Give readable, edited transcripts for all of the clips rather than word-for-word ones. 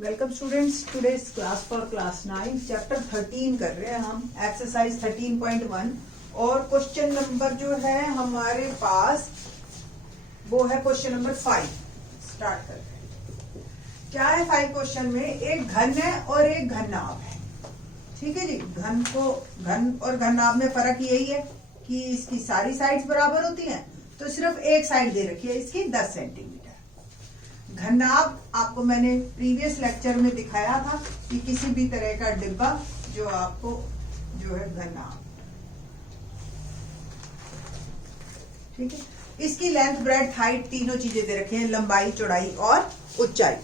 Welcome students, today's class for class 9 chapter 13 कर रहे हैं हम, एक्सरसाइज 13.1 और क्वेश्चन नंबर जो है हमारे पास वो है क्वेश्चन नंबर 5। स्टार्ट करते हैं। क्या है 5 क्वेश्चन में? एक घन है और एक घननाभ है। ठीक है जी। घन और घननाभ में फर्क यही है कि इसकी सारी साइड्स बराबर होती हैं, तो सिर्फ एक साइड दे रखी है इसकी 10 सेंटीमीटर। घननाभ आपको मैंने प्रीवियस लेक्चर में दिखाया था कि किसी भी तरह का डिब्बा जो आपको जो है घननाभ, ठीक है। इसकी लेंथ, ब्रेड्थ, हाइट तीनों चीजें दे रखी हैं, लंबाई, चौड़ाई और ऊंचाई।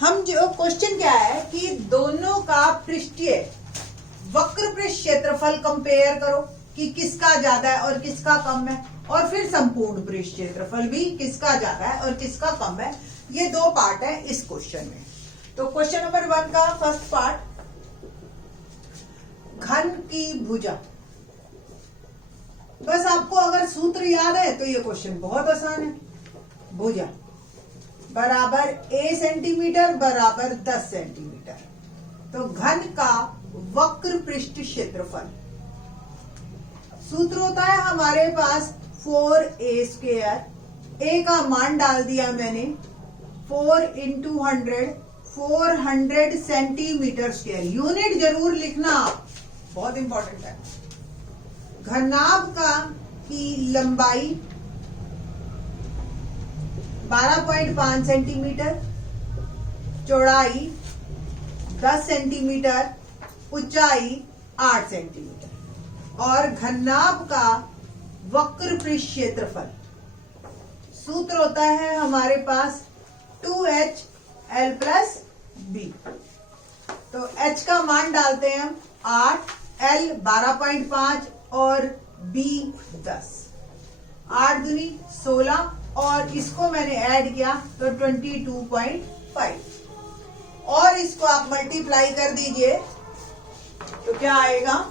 हम जो क्वेश्चन क्या है कि दोनों का पृष्ठीय वक्र पृष्ठ क्षेत्रफल कंपेयर करो कि किसका ज्यादा है और किसका कम है, और फिर संपूर्ण पृष्ठ क्षेत्रफल भी किसका ज्यादा है और किसका कम है। ये दो पार्ट है इस क्वेश्चन में। तो क्वेश्चन नंबर 1 का फर्स्ट पार्ट, घन की भुजा। बस आपको अगर सूत्र याद है तो ये क्वेश्चन बहुत आसान है। भुजा बराबर a सेंटीमीटर बराबर 10 सेंटीमीटर। तो घन का वक्र पृष्ठ क्षेत्रफल, सूत्र होता है हमारे पास 4a²। a का मान डाल दिया मैंने 4 × 100, 400 सेंटीमीटर स्क्वायर। यूनिट जरूर लिखना, बहुत इंपॉर्टेंट है। घननाभ का की लंबाई 12.5 सेंटीमीटर, चौड़ाई 10 सेंटीमीटर, ऊंचाई 8 सेंटीमीटर। और घननाभ का वक्र पृष्ठ क्षेत्रफल, सूत्र होता है हमारे पास 2h(l + b)। तो h का मान डालते हैं हम 8, l 12.5 और b 10। 8 दूनी 16 और इसको मैंने ऐड किया तो 22.5, और इसको आप मल्टीप्लाई कर दीजिए तो क्या आएगा?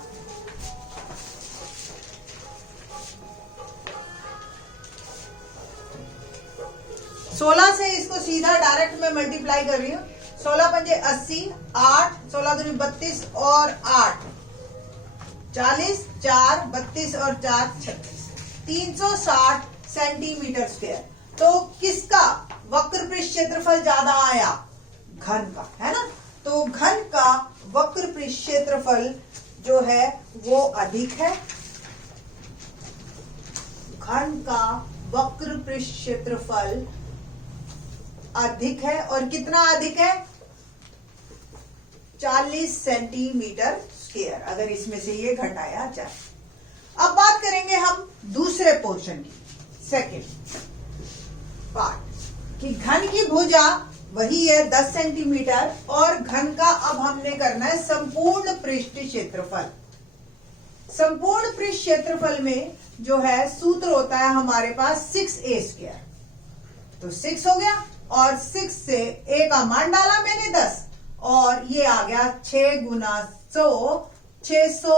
सोलह से इसको सीधा डायरेक्ट में मल्टीप्लाई कर रही हूँ। 16 × 5 = 80, 8 16 दूनी 32 और 8 40, 4 32 और 4 36, 360 सेंटीमीटर स्क्वायर। तो किसका वक्र पृष्ठ क्षेत्रफल ज्यादा आया? घन का, है ना। तो घन का वक्र पृष्ठ क्षेत्रफल जो है वो अधिक है। घन का वक्र पृष्ठ क्षेत्रफल अधिक है, और कितना अधिक है? 40 सेंटीमीटर स्क्वायर, अगर इसमें से ये घटाया जाए। अब बात करेंगे हम दूसरे पोर्शन की, सेकेंड पार्ट, कि घन की भुजा वही है 10 सेंटीमीटर, और घन का अब हमने करना है संपूर्ण पृष्ठ क्षेत्रफल। संपूर्ण पृष्ठ क्षेत्रफल में जो है सूत्र होता है हमारे पास 6a²। तो 6 हो गया, और 6 से a का मान डाला मैंने 10, और ये आ गया 6 × 100, 600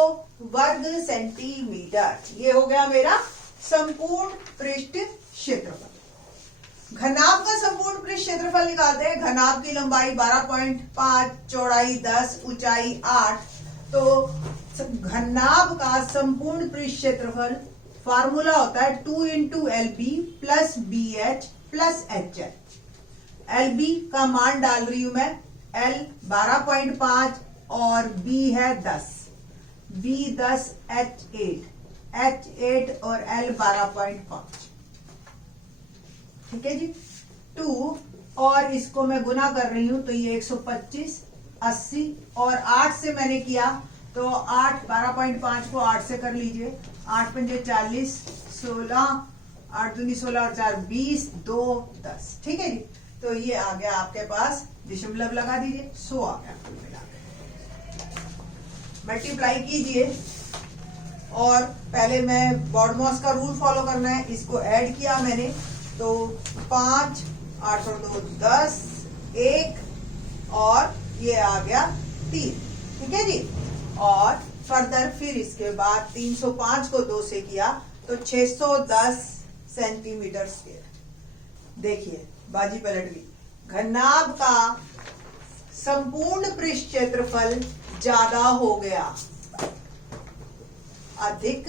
वर्ग सेंटीमीटर। ये हो गया मेरा संपूर्ण पृष्ठ क्षेत्रफल। घननाभ का संपूर्ण पृष्ठ क्षेत्रफल निकालते हैं। घननाभ की लंबाई 12.5, चौड़ाई 10, ऊंचाई 8। तो घननाभ का संपूर्ण पृष्ठ क्षेत्रफल फार्मूला होता है 2 × LB + BH + HL। LB का मान डाल रही हूं मैं, L 12.5 और B है 10, B 10, H 8 और L 12.5। ठीक है जी। 2 और इसको मैं गुना कर रही हूं तो ये 125, 80 और 8 से मैंने किया तो 8, 12.5 को 8 से कर लीजिए। 8 × 5 = 40, 16, 8 दूनी 16 और 4 20, 2 10। ठीक है जी। तो ये आ गया आपके पास, दशमलव लगा दीजिए, 100 आ गया कुल मिलाकर। मल्टीप्लाई कीजिए, और पहले मैं बॉडमॉस का रूल फॉलो करना है। इसको ऐड किया मैंने तो 5, 8 और 2 10, 1 और ये आ गया 3। ठीक है जी। और फर्दर फिर इसके बाद 305 को 2 से किया तो 610 सेंटीमीटर स्क्वायर। देखिए बाजी पलट गई। घननाभ का संपूर्ण पृष्ठ क्षेत्रफल ज्यादा हो गया, अधिक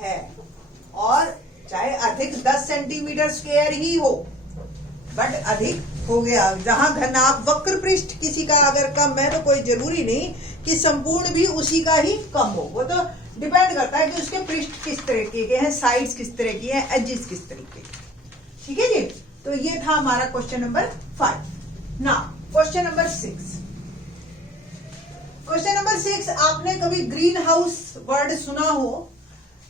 है, और चाहे अधिक 10 सेंटीमीटर स्क्वायर ही हो, बट अधिक हो गया। जहां घनाभ वक्र पृष्ठ किसी का अगर कम है तो कोई जरूरी नहीं कि संपूर्ण भी उसी का ही कम हो, वो तो डिपेंड करता है कि उसके पृष्ठ किस तरीके के हैं, साइड्स किस तरह की हैं, एजेस किस तरीके के। ठीक है जी, तो ये था हमारा क्वेश्चन नंबर 5। ना क्वेश्चन नंबर 6। क्वेश्चन नंबर 6, आपने कभी ग्रीन हाउस वर्ड सुना हो?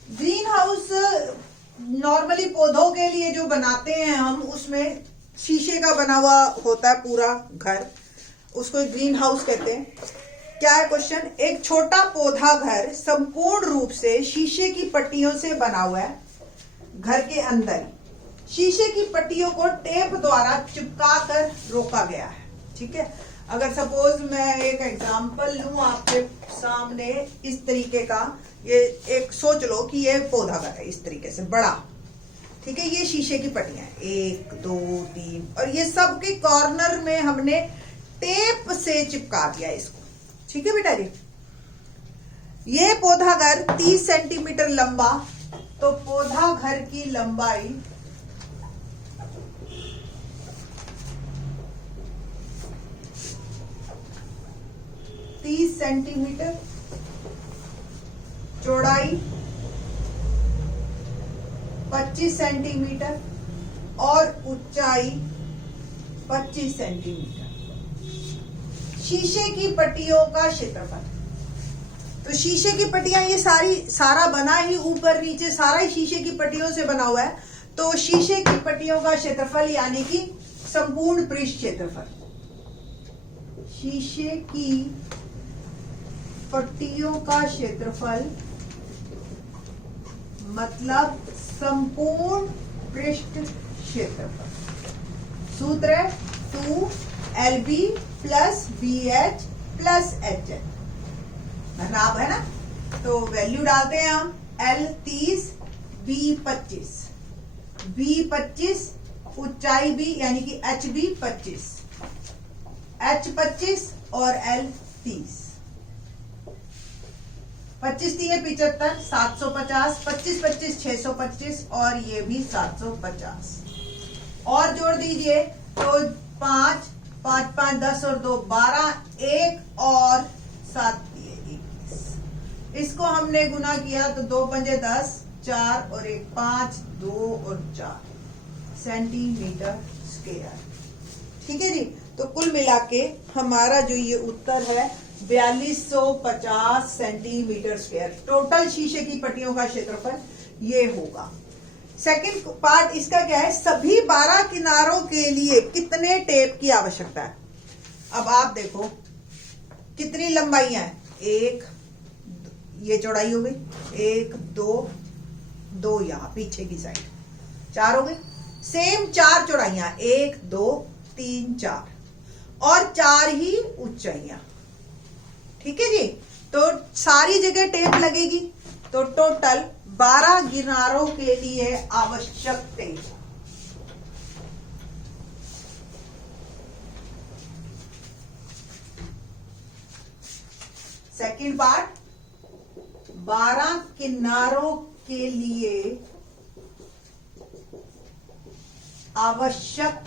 ग्रीन हाउस नॉर्मली पौधों के लिए जो बनाते हैं हम, उसमें शीशे का बना हुआ होता है पूरा घर, उसको ग्रीन हाउस कहते हैं। क्या है क्वेश्चन? एक छोटा पौधा घर संपूर्ण रूप से शीशे की पट्टियों से बना हुआ है। घर के अंदर शीशे की पट्टियों को टेप द्वारा चिपका कर रोका गया है। ठीक है, अगर सपोज मैं एक एग्जांपल लूं आपके सामने इस तरीके का, ये एक सोच लो कि ये पौधा घर है इस तरीके से बड़ा। ठीक है, ये शीशे की पट्टियां 1 2 3, और ये सब के कॉर्नर में हमने टेप से चिपका दिया इसको। ठीक है बेटा जी, ये पौधा घर 30 सेंटीमीटर लंबा, तो पौधा घर की लंबाई 30 सेंटीमीटर, चौड़ाई 25 सेंटीमीटर और ऊंचाई 25 सेंटीमीटर। शीशे की पट्टियों का क्षेत्रफल, तो शीशे की पट्टियां ये सारा बना ही ऊपर नीचे सारा ही शीशे की पट्टियों से बना हुआ है, तो शीशे की पट्टियों का क्षेत्रफल यानी कि संपूर्ण पृष्ठ क्षेत्रफल, शीशे की पट्टियों का क्षेत्रफल मतलब संपूर्ण पृष्ठ क्षेत्रफल। सूत्र है 2LB plus BH plus HH। घनाभ है ना, तो वैल्यू डालते हैं हम। L 30, B 25, B 25, ऊंचाई भी यानी कि HB 25, H 25 और L 30। 25 3 75, 750, 25 25 625 और ये भी 750। और जोड़ दीजिए तो 5 5 5 10 और 2 12, 1 और 7 21। इसको हमने गुना किया तो 2 पंजे 10, 4 और 1 5, 2 और 4 सेंटीमीटर स्क्वायर। ठीक है जी, तो कुल मिला के हमारा जो ये उत्तर है 4250 सेंटीमीटर स्क्वायर, टोटल शीशे की पट्टियों का क्षेत्रफल ये होगा। सेकंड पार्ट इसका क्या है? सभी 12 किनारों के लिए कितने टेप की आवश्यकता है? अब आप देखो कितनी लंबाइयां हैं, 1 ये चौड़ाई हो गई, 1 2 यहां पीछे की साइड, 4 हो गई। सेम 4 चौड़ाइयां, 1 2 3 4 और 4 ही ऊंचाइयां। ठीक है जी, तो सारी जगह टेप लगेगी, तो टोटल 12 किनारों के लिए आवश्यक टेप। सेकंड पार्ट, 12 किनारों के लिए आवश्यक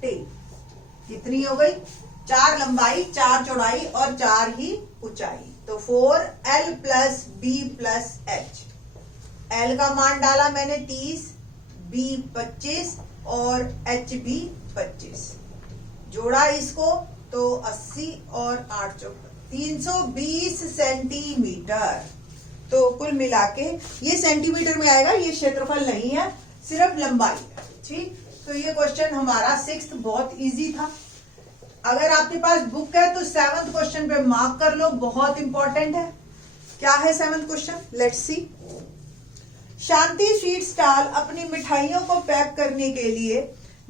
टेप कितनी हो गई? 4 लंबाई, 4 चौड़ाई और 4 ही ऊंचाई, तो 4L plus B plus H। L का मान डाला मैंने 30, B 25 और H भी 25। जोड़ा इसको तो 80 और 8 320 सेंटीमीटर। तो कुल मिला के ये सेंटीमीटर में आएगा, ये क्षेत्रफल नहीं है, सिर्फ लंबाई है। ठीक, तो ये क्वेश्चन हमारा 6th बहुत इजी था। अगर आपके पास बुक है तो 7th क्वेश्चन पे मार्क कर लो, बहुत इंपॉर्टेंट है। क्या है 7th question? Let's see. Shanti sweet stall अपनी मिठाइयों को पैक करने के लिए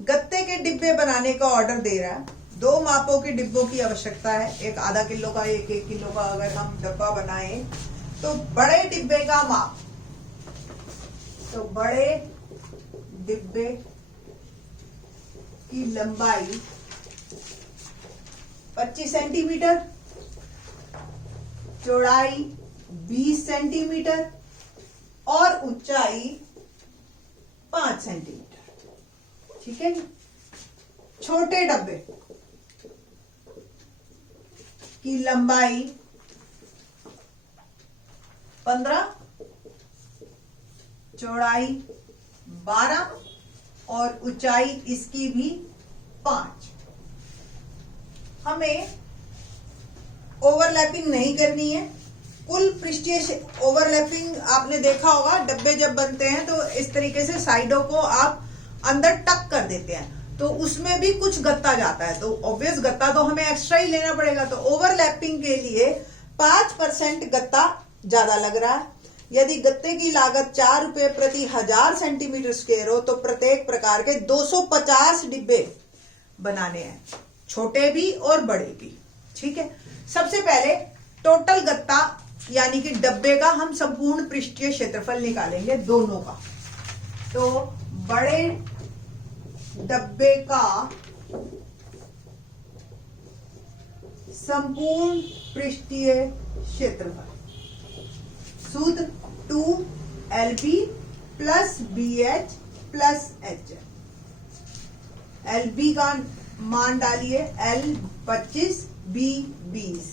गत्ते के डिब्बे बनाने का ऑर्डर दे रहा है। 2 मापों के डिब्बों की आवश्यकता है, एक आधा किलो का, एक 1 किलो का। अगर हम डब्बा बनाएं तो बड़े डिब्बे का माप, तो बड़े डिब्बे की लंबाई 25 सेंटीमीटर, चौड़ाई 20 सेंटीमीटर और ऊंचाई 5 सेंटीमीटर। ठीक है जी। छोटे डब्बे की लंबाई 15, चौड़ाई 12 और ऊंचाई इसकी भी 5। हमें ओवरलैपिंग नहीं करनी है। कुल पृष्ठीय ओवरलैपिंग आपने देखा होगा, डब्बे जब बनते हैं तो इस तरीके से साइडों को आप अंदर टक कर देते हैं, तो उसमें भी कुछ गत्ता जाता है, तो ऑब्वियस गत्ता तो हमें एक्स्ट्रा ही लेना पड़ेगा। तो ओवरलैपिंग के लिए 5% गत्ता ज्यादा लग रहा है। यदि गत्ते की लागत 4 रुपए प्रति 1000 सेंटीमीटर स्क्वायर हो तो प्रत्येक प्रकार के 250 डिब्बे बनाने हैं, छोटे भी और बड़े भी। ठीक है। सबसे पहले टोटल गत्ता यानी कि डब्बे का हम संपूर्ण पृष्ठीय क्षेत्रफल निकालेंगे दोनों का। तो बड़े डब्बे का संपूर्ण पृष्ठीय क्षेत्रफल सूत्र 2LB plus BH plus HL। LB का मान डालिए, L 25, B 20,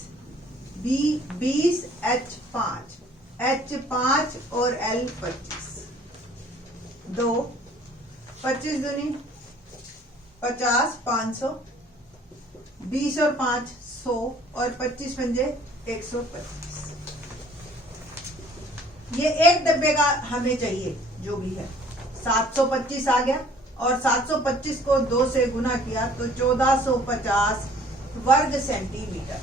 B 20, H 5, H 5 और L 25। 2 25 दूनी 50, 500, 20 और 5 100 और 25 पंजे 125। ये एक डब्बे का हमें चाहिए जो भी है। 725 आ गया और 725 को 2 से गुना किया तो 1450 वर्ग सेंटीमीटर।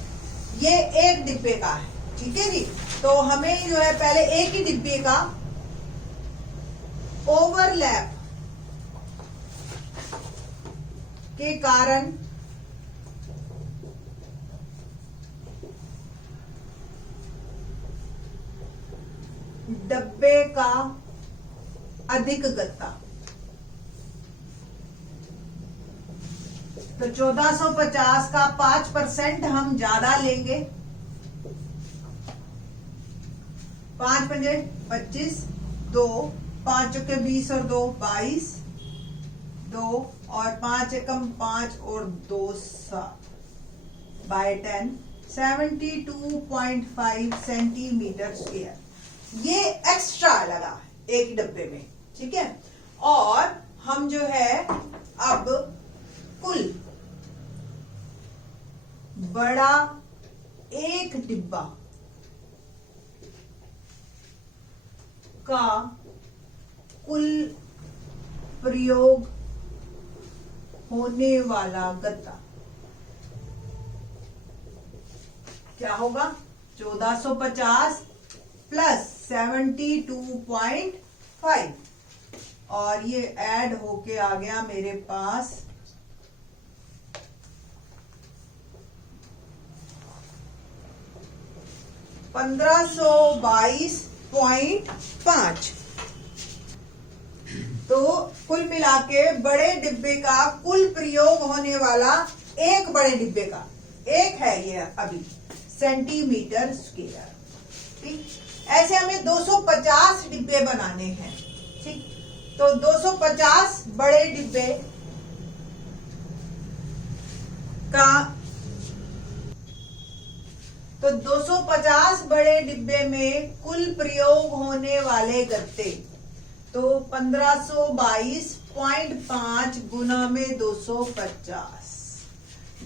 ये एक डिब्बे का है। ठीक है जी। तो हमें जो है पहले एक ही डिब्बे का ओवरलैप के कारण डब्बे का अधिक गत्ता, तो 1450 का 5% हम ज्यादा लेंगे। 5 पंजे 25, 2 5 चौके 20 और 2 22, 2 और 5 एकम 5 और 2 7 बाय 10 72.5 सेंटीमीटर स्क्वायर। ये एक्स्ट्रा लगा है एक डब्बे में। ठीक है। और हम जो है अब कुल बड़ा एक डिब्बा का कुल प्रयोग होने वाला गत्ता क्या होगा? 1450 प्लस 72.5 और ये ऐड होके आ गया मेरे पास 1522.5। तो कुल मिला के बड़े डिब्बे का कुल प्रयोग होने वाला एक बड़े डिब्बे का एक है ये अभी सेंटीमीटर स्क्वायर। ठीक। ऐसे हमें 250 डिब्बे बनाने हैं। ठीक। तो 250 बड़े डिब्बे का, तो 250 बड़े डिब्बे में कुल प्रयोग होने वाले गत्ते, तो 1522.5 गुना में 250।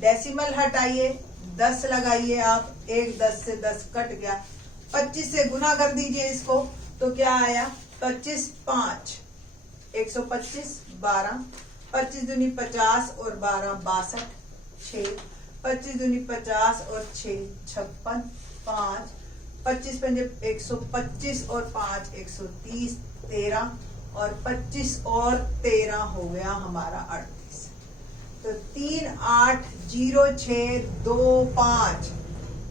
डेसिमल हटाइए, 10 लगाइए आप, 1 10 से 10 कट गया, 25 से गुना कर दीजिए इसको, तो क्या आया? 25 5 125 12, 25 दूनी 50 और 12 62, 6 25 दूनी 50 और 6 56, 5 25 पंजे 125 और 5 130, 13 और 25 और 13 हो गया हमारा 38। तो 380625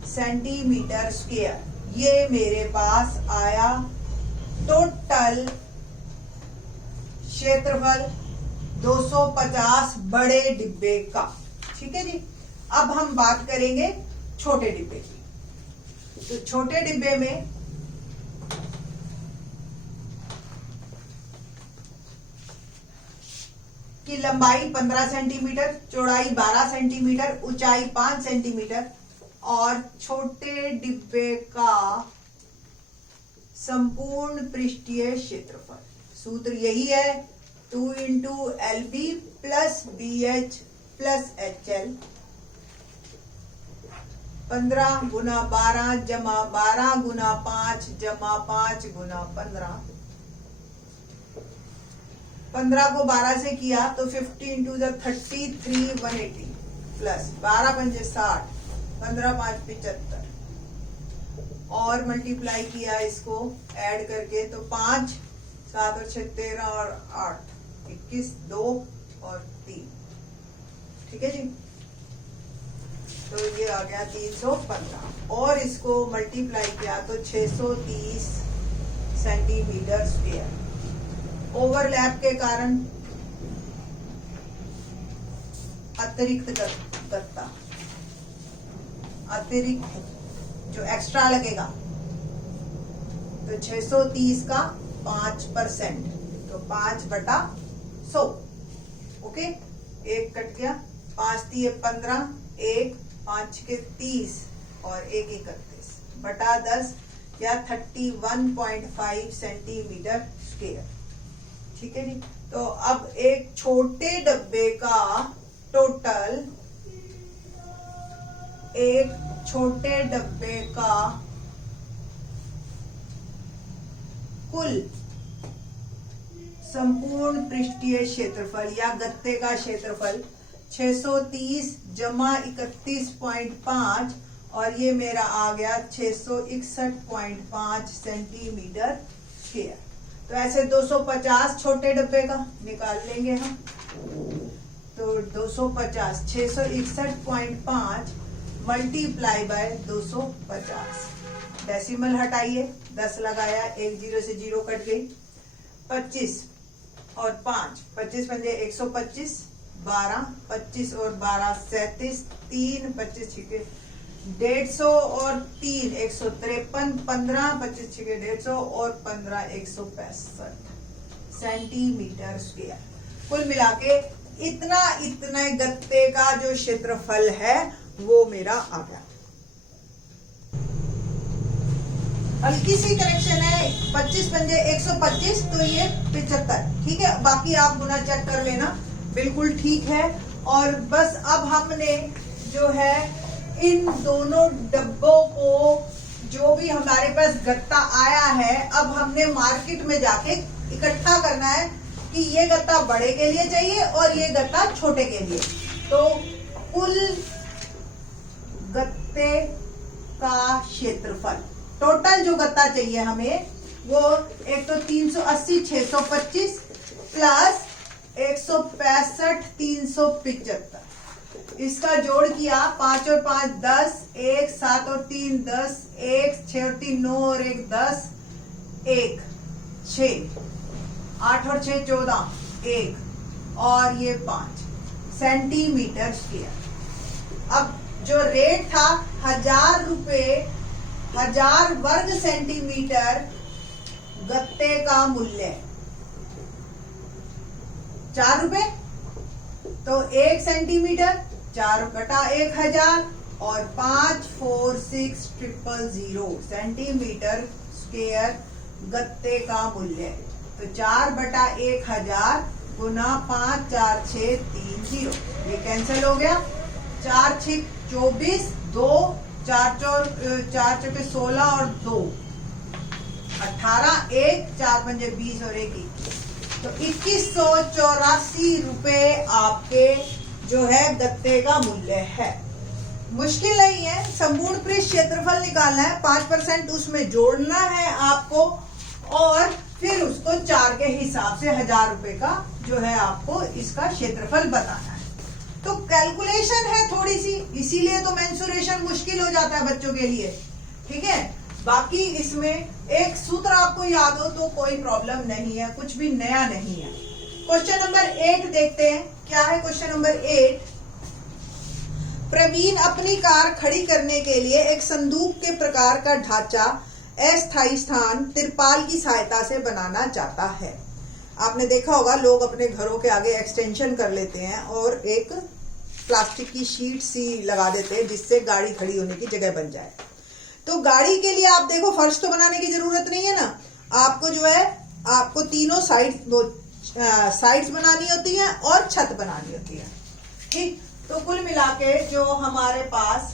सेंटीमीटर स्क्वायर ये मेरे पास आया टोटल क्षेत्रफल 250 बड़े डिब्बे का। ठीक है जी। अब हम बात करेंगे छोटे डिब्बे की। तो छोटे डिब्बे में की लंबाई 15 सेंटीमीटर, चौड़ाई 12 सेंटीमीटर, ऊंचाई 5 सेंटीमीटर और छोटे डिब्बे का संपूर्ण पृष्ठीय क्षेत्रफल। सूत्र यही है 2 into LB plus BH plus HL 15 गुना 12 जमा 12 गुना 5 जमा 5 गुना 15। 15 को 12 से किया तो 50 इंटू 33 180 प्लस 12 पंजे 60, 15 5 75 और मल्टीप्लाई किया इसको ऐड करके तो 5 7 और 6 13 और 8 21 2 और 3। ठीक है जी, तो ये आ गया 315 और इसको मल्टीप्लाई किया तो 630 सेंटीमीटर स्क्वायर। ओवरलैप के कारण अतिरिक्त गत्ता, अतिरिक्त जो एक्स्ट्रा लगेगा तो 630 का 5%, तो 5/100। ओके, एक कट गया, 5 3 15, 1 5 के 30 और 1 31 बटा 10 या 31.5 सेंटीमीटर स्क्वायर। ठीक है जी, तो अब एक छोटे डब्बे का टोटल, एक छोटे डब्बे का कुल संपूर्ण पृष्ठीय क्षेत्रफल या गत्ते का क्षेत्रफल 630 जमा 31.5 और ये मेरा आ गया 661.5 सेंटीमीटर स्क्वायर। तो ऐसे 250 छोटे डब्बे का निकाल लेंगे हम। तो 250 661.5 मल्टीप्लाई बाय 250, डेसिमल हटाइए, 10 लगाया, 1 0 से 0 कट गई, 25 और 5 25 पंजे 125, 12 25 और 12 37, 3 25 छिके 150 और 3 153, 15 25 छिके 150 और 15 165 सेंटीमीटर स्क्वायर। कुल मिला के इतना गत्ते का जो क्षेत्रफल है वो मेरा आ गया। हल्की सी करेक्शन है, 25 पंजे 125 तो ये 75। ठीक है, बाकी आप गुना चेक कर लेना, बिल्कुल ठीक है। और बस अब हमने जो है इन दोनों डब्बों को, जो भी हमारे पास गत्ता आया है, अब हमने मार्केट में जाके इकट्ठा करना है कि ये गत्ता बड़े के लिए चाहिए और ये गत्ता छोटे के लिए। तो कुल गत्ते का क्षेत्रफल, टोटल जो गत्ता चाहिए हमें, वो एक तो 380 625 प्लस 165 375, इसका जोड़ किया, 5 और 5 10, 1 7 और 3 10, 1 6 और 3 9 और 1 10, 1 6, 8 और 6 14, 1 और ये 5 सेंटीमीटर स्क्वायर। अब जो रेट था 1000 रुपए 1000 वर्ग सेंटीमीटर गत्ते का मूल्य 4 रुपए, तो 1 सेंटीमीटर 4/1000 और 546,000 सेंटीमीटर स्क्वायर गत्ते का मूल्य। तो 4/1000 गुना 5 4 6 3 0, ये कैंसिल हो गया, 4 6 24, 2 4 चौके 16 और 2 18, 1 4 पंजे 20 और 1 21, तो 2184 रुपए आपके जो है गत्ते का मूल्य है। मुश्किल नहीं है, संपूर्ण पृष्ठ क्षेत्रफल निकालना है, 5% उसमें जोड़ना है आपको और फिर उसको 4 के हिसाब से 1000 रुपए का जो है आपको इसका क्षेत्रफल बताना है। तो कैलकुलेशन है थोड़ी सी, इसीलिए तो मेंसुरेशन मुश्किल हो जाता है बच्चों के लिए। ठीक है, बाकी इसमें एक सूत्र आपको याद हो तो कोई प्रॉब्लम नहीं है, कुछ भी नया नहीं है। क्वेश्चन नंबर 8 देखते हैं, क्या है क्वेश्चन नंबर 8। प्रवीण अपनी कार खड़ी करने के लिए एक संदूक के प्रकार का ढांचा अस्थायी स्थान तिरपाल की सहायता से बनाना चाहता है। आपने देखा होगा लोग अपने घरों के आगे एक्सटेंशन कर लेते हैं और एक प्लास्टिक की शीट सी लगा देते हैं जिससे गाड़ी खड़ी होने की जगह बन जाए। तो गाड़ी के लिए आप देखो फर्श तो बनाने की जरूरत नहीं है ना, आपको जो है आपको तीनों साइड्स बनानी होती हैं और छत बनानी होती है। ठीक, तो कुल मिला के जो हमारे पास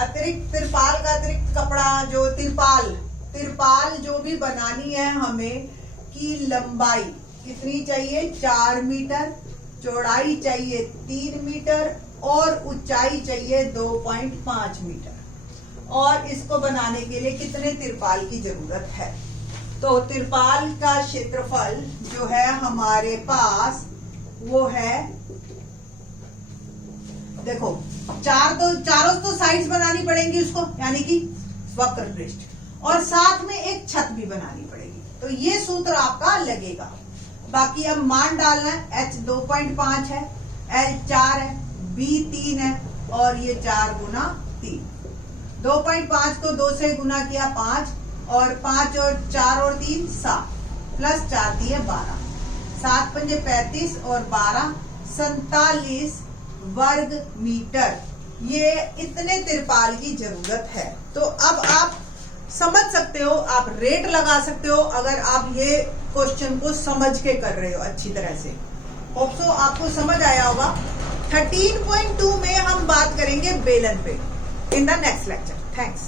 अतिरिक्त तिरपाल का अतिरिक्त कपड़ा जो तिरपाल जो भी बनानी है हमें की लंबाई कितनी चाहिए 4 मीटर, चौड़ाई चाहिए 3 मीटर और ऊंचाई चाहिए 2.5 मीटर। और इसको बनाने के लिए कितने तिरपाल की जरूरत है? तो तिरपाल का क्षेत्रफल जो है हमारे पास वो है, देखो चारों तो साइड्स बनानी पड़ेंगी उसको, यानी कि वक्र पृष्ठ, और साथ में एक छत भी बनानी पड़ेगी। तो ये सूत्र आपका लगेगा। बाकी अब मान डालना है, h 2.5 है, l 4 है, b 3 है और ये 4 गुना 3। 2.5 को 2 से गुना किया 5 और 5 और 4 और 3 7 प्लस 4 दिए 12, 7 पंजे 35 और 12 47 वर्ग मीटर। ये इतने तिरपाल की जरूरत है। तो अब आप समझ सकते हो, आप रेट लगा सकते हो अगर आप ये क्वेश्चन को समझ के कर रहे हो अच्छी तरह से। होप सो आपको समझ आया होगा। 13.2 में हम बात करेंगे बेलन पे in the next lecture. Thanks.